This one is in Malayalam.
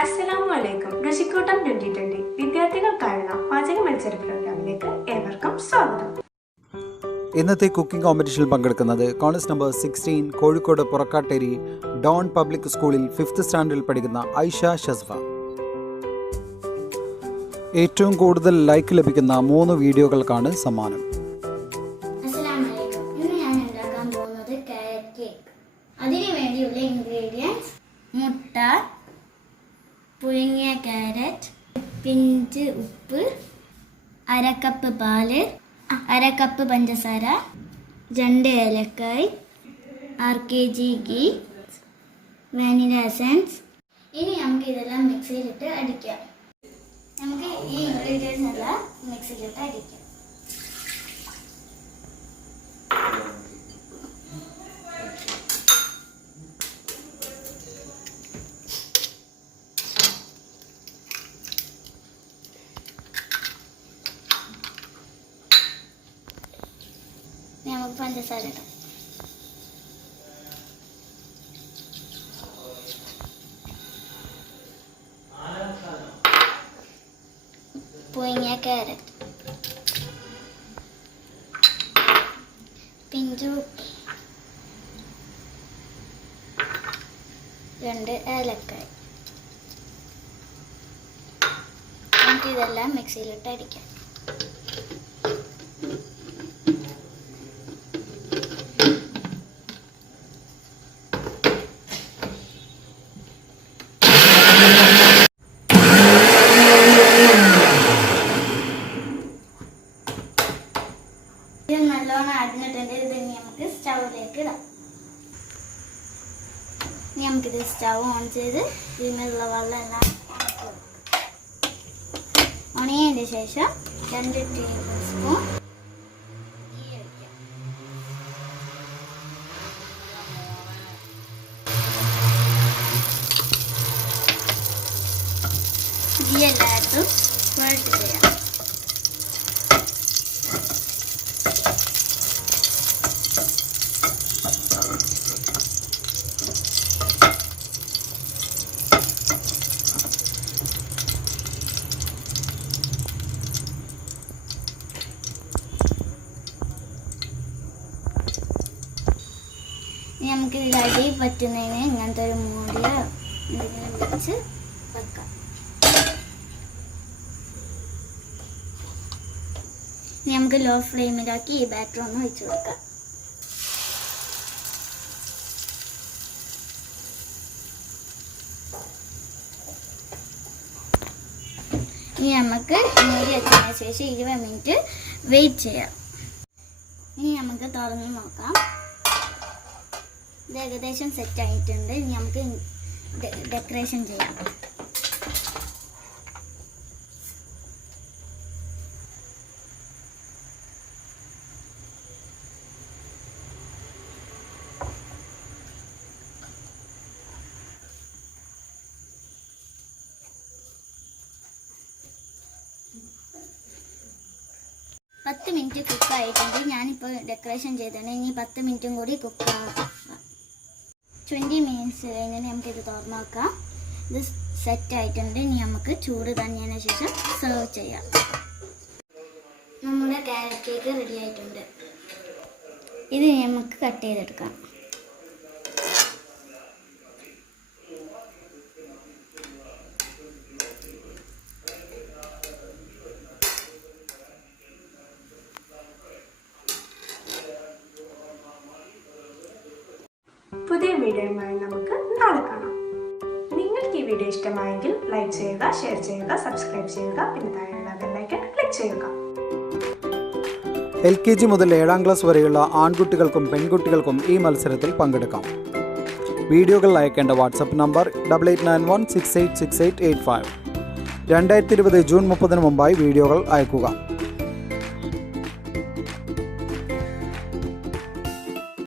അസ്സലാമു രുചിക്കൂട്ടം 2020 വിദ്യാർത്ഥികൾക്കായുള്ള പാചക മത്സര പ്രോഗ്രാമിലേക്ക് ഏവർക്കും സ്വാഗതം. ഇന്നത്തെ കുക്കിംഗ് കോമ്പറ്റീഷനിൽ പങ്കെടുക്കുന്നത് college number 16 Kozhikode Purakkatteri Don public സ്കൂളിൽ 5th സ്റ്റാൻഡേർഡിൽ പഠിക്കുന്ന ഐഷ ഷസ്ഫ. ഏറ്റവും കൂടുതൽ ലൈക്ക് ലഭിക്കുന്ന 3 വീഡിയോകൾക്കാണ് സമ്മാനം. അതിനുവേണ്ടിയുള്ള ഇൻഗ്രീഡിയൻസ്: മുട്ട, പുഴുങ്ങിയ ക്യാരറ്റ്, പിഞ്ച് ഉപ്പ്, അരക്കപ്പ് പാല്, അരക്കപ്പ് പഞ്ചസാര, 2 ഏലക്കായ്, 6 kg ഗീ, വാനില എസൻസ്. ഇനി നമുക്ക് ഇതെല്ലാം മിക്സിയിലിട്ട് അടിക്കാം. നമുക്ക് ഈ ഇൻഗ്രീഡിയൻസ് എല്ലാം മിക്സിയിലിട്ട് അടിക്കാം. നമുക്ക് പഞ്ചസാര ഇടാം. പുഴുങ്ങിയ ക്യാരറ്റ്, പിഞ്ച് ഉപ്പ്, 2 ഏലക്കായ്. നമുക്ക് ഇതെല്ലാം മിക്സിയിലിട്ട് അടിക്കാം. ഇത് നല്ലോണം അടിഞ്ഞിട്ടുണ്ട്. ഇത് നമുക്ക് സ്റ്റൗവിലേക്ക് ഇടാം. ഇനി നമുക്കിത് സ്റ്റൗ ഓൺ ചെയ്ത് ഇതിനുള്ള വെള്ളം എല്ലാം ഉണങ്ങിയതിന് ശേഷം 2 ടേബിൾ സ്പൂൺ ഗീ ഒഴിക്കാം. ഗീ എല്ലായിടത്തും സ്പ്രെഡ് ചെയ്യാം. ഇനി നമുക്ക് ഇതിൽ അടി പറ്റുന്നതിന് ഇങ്ങനത്തെ ഒരു മൂടിയോ എന്തെങ്കിലും വെച്ച് വെക്കാം. ഇനി നമുക്ക് ലോ ഫ്ലെയിമിലാക്കി ഈ ബാറ്റർ ഒന്ന് ഒഴിച്ചു കൊടുക്കാം. ഇനി നമുക്ക് മൂടി വെച്ചതിന് ശേഷം 20 മിനിറ്റ് വെയിറ്റ് ചെയ്യാം. ഇനി നമുക്ക് തുറന്ന് നോക്കാം. ഇത് ഏകദേശം സെറ്റ് ആയിട്ടുണ്ട്. ഇനി നമുക്ക് ഡെക്കറേഷൻ ചെയ്യാം. പത്ത് മിനിറ്റ് കുക്കായിട്ടുണ്ട്. ഞാനിപ്പോൾ ഡെക്കറേഷൻ ചെയ്തിട്ടുണ്ട്. ഇനി 10 മിനിറ്റും കൂടി കുക്കാക്കാം. 20 മിനിറ്റ്സ് കഴിഞ്ഞ് നമുക്കിത് തുറന്ന് നോക്കാം. ഇത് സെറ്റ് ആയിട്ടുണ്ട്. ഇനി നമുക്ക് ചൂട് തണിഞ്ഞതിന് ശേഷം സെർവ് ചെയ്യാം. നമ്മുടെ ക്യാരറ്റ് കേക്ക് റെഡി ആയിട്ടുണ്ട്. ഇത് നമുക്ക് കട്ട് ചെയ്തെടുക്കാം. പുതിയ വീഡിയോയുമായി നമുക്ക് നാളെ കാണാം. നിങ്ങൾക്ക് ഈ വീഡിയോ ഇഷ്ടമായെങ്കിൽ ലൈക്ക് ചെയ്യുക, ഷെയർ ചെയ്യുക, സബ്സ്ക്രൈബ് ചെയ്യുക, പിന്നെ താഴെയുള്ള ബെൽ ഐക്കൺ ക്ലിക്ക് ചെയ്യുക. LKG മുതൽ 7ാം ക്ലാസ് വരെയുള്ള ആൺകുട്ടികൾക്കും പെൺകുട്ടികൾക്കും ഈ മത്സരത്തിൽ പങ്കെടുക്കാം. വീഡിയോകൾ അയക്കേണ്ട വാട്സപ്പ് നമ്പർ 8891686885. 2020 ജൂൺ 30 മുമ്പായി വീഡിയോകൾ അയക്കുക.